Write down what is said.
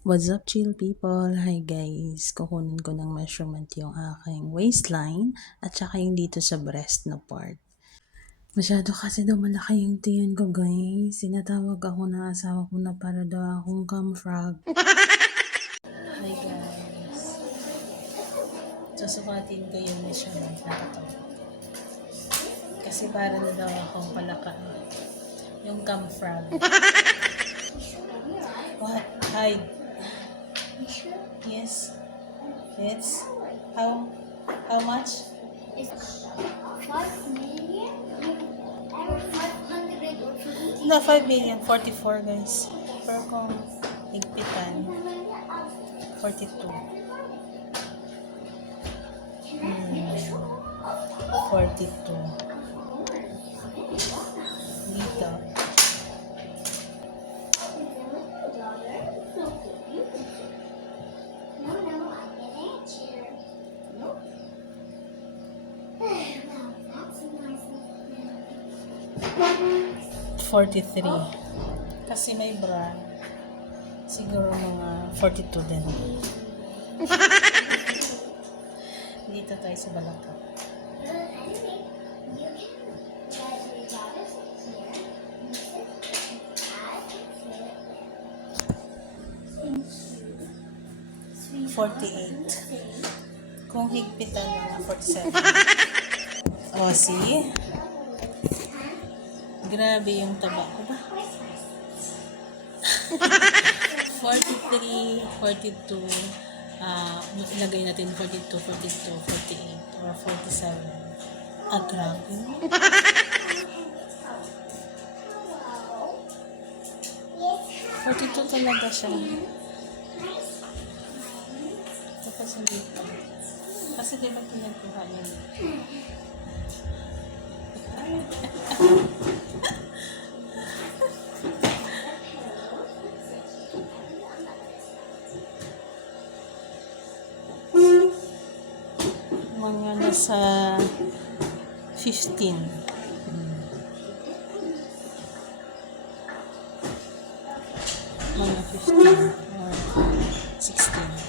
What's up, chill people? Hi guys! Kukunin ko ng measurement yung aking waistline at saka yung dito sa breast na part. Masyado kasi daw malaki yung tiyan ko, guys. Sinatawag ako ng asawa ko na para daw akong camfrog. Hi guys! Susukatin ko yung measurement na ito. Kasi para na daw akong palaka. Yung camfrog. What? Hide. Yes. It's how much? It's 5 million or 550. No, 5 million. 44 guys. Pero kung higpitan, 42. 42. Dito. No, I didn't share. Nope. Well, that's a nice little 43. Kasi may bra. Siguro mga 42 din. Dito tayo sa balakang. anyway, you can get your daughters here. Add 48. Kung higpitan mga 47. O, see? Grabe yung taba ko ba? 43, 42, ilagay natin 42, 42, 48, or 47. Grabe. 42 talaga siya. Tapos hindi pa. Kasi diba pinagkuha niya? Mga nasa 15. Mga 15 or 16.